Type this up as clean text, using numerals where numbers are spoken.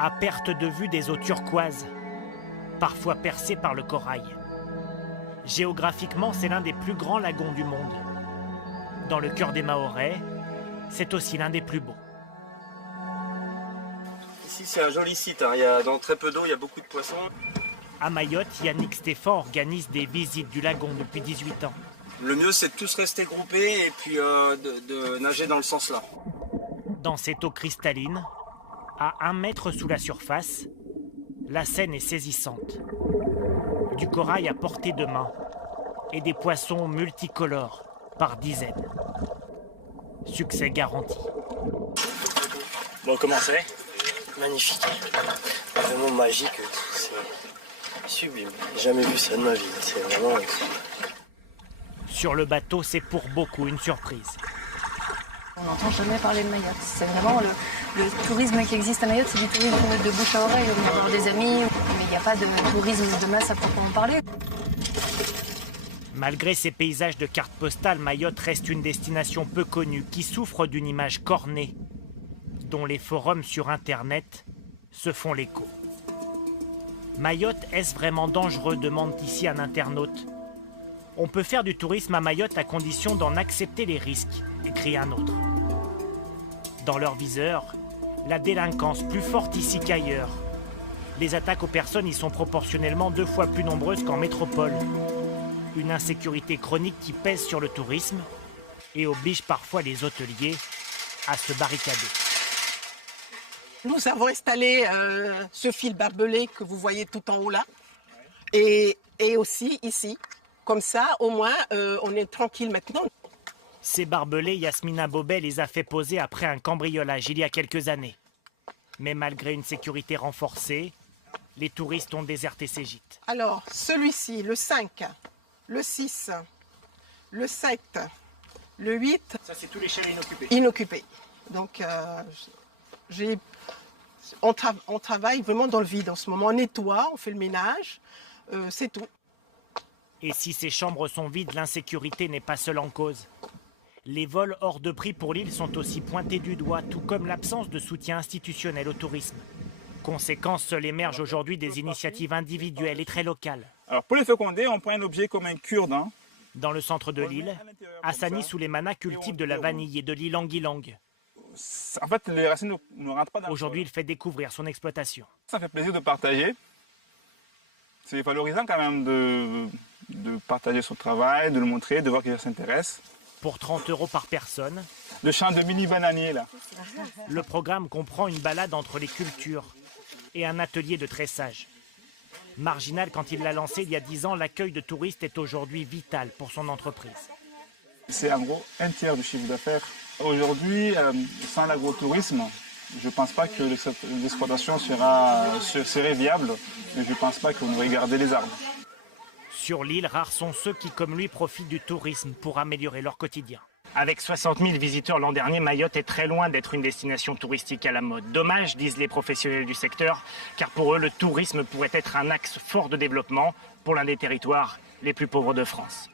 à perte de vue des eaux turquoises, parfois percées par le corail. Géographiquement, c'est l'un des plus grands lagons du monde. Dans le cœur des Mahorais, c'est aussi l'un des plus beaux. Ici, c'est un joli site. Dans très peu d'eau, il y a beaucoup de poissons. À Mayotte, Yannick Stéphan organise des visites du lagon depuis 18 ans. Le mieux, c'est de tous rester groupés et puis de nager dans le sens là. Dans cette eau cristalline, à 1 mètre sous la surface, la scène est saisissante. Du corail à portée de main et des poissons multicolores par dizaines. Succès garanti. Bon, comment c'est? Magnifique, vraiment magique, c'est sublime. J'ai jamais vu ça de ma vie, c'est vraiment... Sur le bateau, c'est pour beaucoup une surprise. On n'entend jamais parler de Mayotte. C'est vraiment le tourisme qui existe à Mayotte, c'est du tourisme de bouche à oreille. On va voir des amis, mais il n'y a pas de tourisme de masse à proprement parler. Malgré ces paysages de cartes postales, Mayotte reste une destination peu connue qui souffre d'une image cornée, dont les forums sur Internet se font l'écho. Mayotte, est-ce vraiment dangereux, demande ici un internaute. On peut faire du tourisme à Mayotte à condition d'en accepter les risques, écrit un autre. Dans leur viseur, la délinquance plus forte ici qu'ailleurs. Les attaques aux personnes y sont proportionnellement 2 fois plus nombreuses qu'en métropole. Une insécurité chronique qui pèse sur le tourisme et oblige parfois les hôteliers à se barricader. Nous avons installé ce fil barbelé que vous voyez tout en haut là, et aussi ici. Comme ça, au moins, on est tranquille maintenant. Ces barbelés, Yasmina Bobet les a fait poser après un cambriolage il y a quelques années. Mais malgré une sécurité renforcée, les touristes ont déserté ces gîtes. Alors, celui-ci, le 5, le 6, le 7, le 8... Ça, c'est tous les chalets inoccupés. Inoccupés. Donc, on travaille vraiment dans le vide en ce moment. On nettoie, on fait le ménage, c'est tout. Et si ces chambres sont vides, l'insécurité n'est pas seule en cause. Les vols hors de prix pour l'île sont aussi pointés du doigt, tout comme l'absence de soutien institutionnel au tourisme. Conséquence, seul émergent aujourd'hui des initiatives individuelles et très locales. Alors pour les féconder, on prend un objet comme un cure-dent. Dans le centre de l'île, Hassani Souleymana cultive de la vanille et de l'ilang-ilang. En fait, les racines ne rentrent pas dans le sol. Aujourd'hui, il fait découvrir son exploitation. Ça fait plaisir de partager. C'est valorisant quand même de partager son travail, de le montrer, de voir qu'il s'intéresse. Pour 30 € par personne, Le champ de mini bananier là. le programme comprend une balade entre les cultures et un atelier de tressage. Marginal quand il l'a lancé il y a 10 ans, l'accueil de touristes est aujourd'hui vital pour son entreprise. C'est en gros un tiers du chiffre d'affaires. Aujourd'hui, sans l'agrotourisme, je ne pense pas que l'exploitation serait viable, mais je ne pense pas qu'on aurait gardé les arbres. Sur l'île, rares sont ceux qui, comme lui, profitent du tourisme pour améliorer leur quotidien. Avec 60 000 visiteurs l'an dernier, Mayotte est très loin d'être une destination touristique à la mode. Dommage, disent les professionnels du secteur, car pour eux, le tourisme pourrait être un axe fort de développement pour l'un des territoires les plus pauvres de France.